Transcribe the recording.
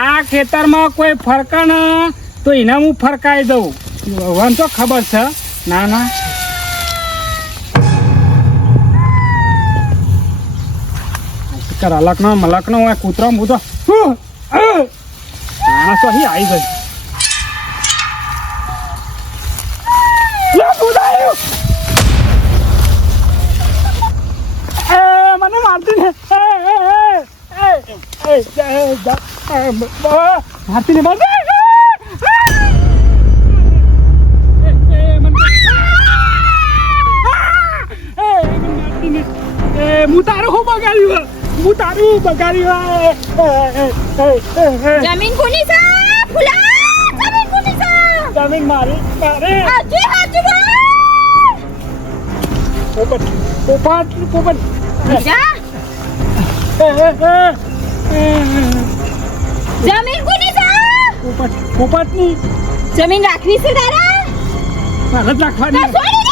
આ ખેતરમાં કોઈ ફરકા ન, તો એને હું ફરકાઈ દઉં. ભગવાન તો ખબર છે. ના ના. અલકનો મલકનો હોય કૂતરો હું તો અહીં આવી ગઈ. મને મારતી ને. એ, એ, એ, એ, એ, એ, જા, એ, બ- બ- મારતી ને મારતી એ, એ, મને- એ, મને મારતી ને. એ, હું તારું હું બગાડ્યું હું તારું બગાડ્યું મારી મારી જમીન કોની છે પોપટ પોપટની જમીન રાખવી છે તારા? ભારત રાખવાની.